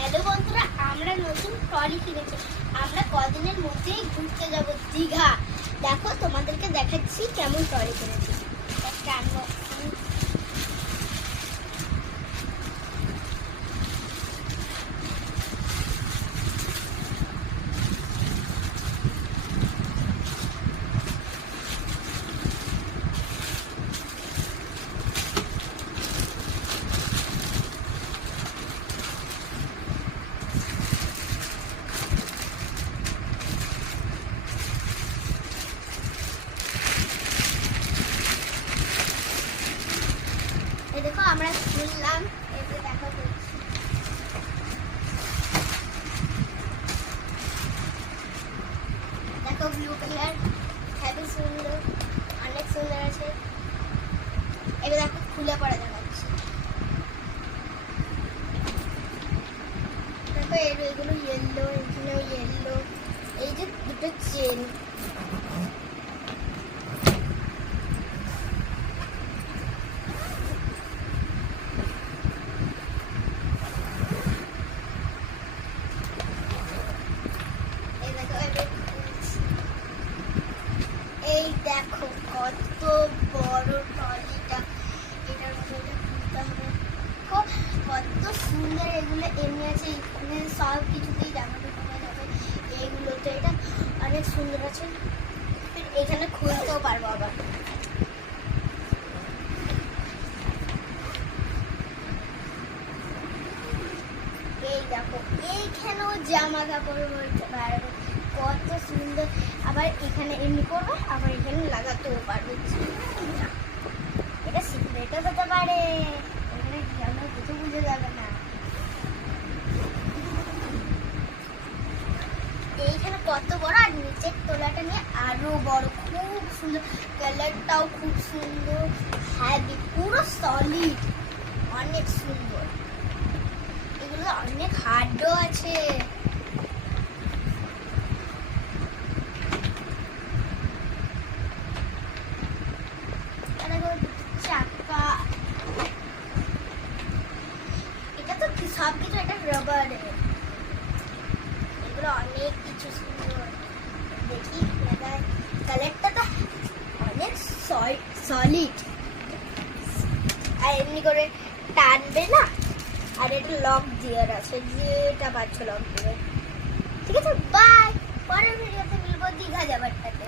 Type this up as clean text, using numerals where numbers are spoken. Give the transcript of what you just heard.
Hello বন্ধুরা, আমরা নতুন ট্রলি কিনেছি। আমরা কদিনের মধ্যেই ঘুরতে যাব দীঘা। দেখো তোমাদেরকে দেখাচ্ছি কেমন ট্রলি কিনেছি। দেখো আমরা খুললাম, এতে দেখো দেখো ব্লু কালার, হেবি সুন্দর, অনেক সুন্দর আছে। এবার দেখো খুলে পড়া দেখাচ্ছি। দেখো এগুলো ইয়েলো, এগুলো ইয়েলো, এই যে দুটো চেন। এই দেখো কত বড় ট্রলিটা, এটার মধ্যে খুলতে হবে। কত সুন্দর, এগুলো এমনি আছে, এখানে সব কিছুতেই জামাটা করা যাবে। এইগুলো তো এটা অনেক সুন্দর আছে, এখানে খুলতেও পারবো আবার। এই দেখো এইখানেও জামা কাপড় বলতে পারবে, কত সুন্দর। আবার এখানে এমনি করবে, আবার এখানে লাগাতেও পারবে। এটা সিক্রেটও হতে পারে, এখানে আমরা কিছু বুঝে যাবে না। এইখানে কত বড়, আর নিচের তোলাটা নিয়ে আরো বড়, খুব সুন্দর। কালারটাও খুব সুন্দর, হ্যাভি, পুরো সলিড, অনেক সুন্দর। এগুলো অনেক হার্ডও আছে। চাকা, এটা তো সব কিছু, এটা রাবারের। এগুলো অনেক কিছু সুন্দর, দেখি লাগায়। কালারটা তো অনেক সলিড, আর এমনি করে টানবে না। আর এটা লক দেওয়ার আছে, যেটা পাচ্ছ লক দেবে। ঠিক আছে, বাই। পরের ভিডিওতে মিলবো দীঘা যাবারটাতে।